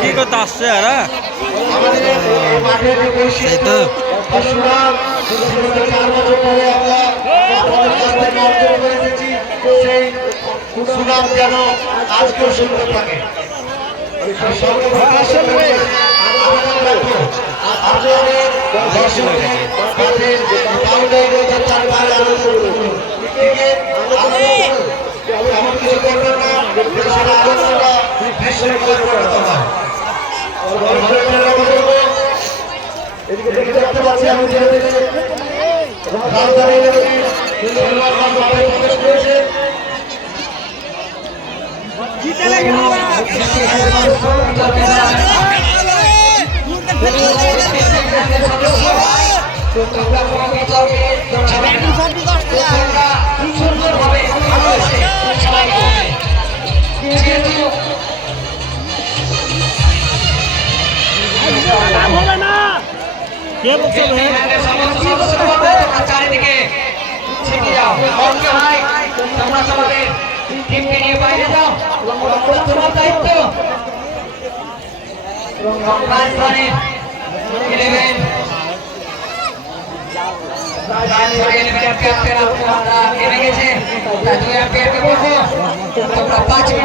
কি কথা আসছে আর সেই তো সুনাম যেন আজকেও সুন্দর থাকে। এমন কিছু করবেন না সেটা আলোচনাটা বিশ্ববিদ্যালয়ে পরিণত হয়। দেখতে পাচ্ছি আমি রাজধানী প্রবেশ করেছে। চারিদিকে ছিটে যাও, তোমরা তোমাদের টিমকে নিয়ে বাইরে যাও, তোমার দায়িত্ব। রাজধানীর 11 ক্যাপ্টেন আপনারা নেমে গেছে। 2 আম্পায়ারকে বলবো তোমরা 5 মিনিট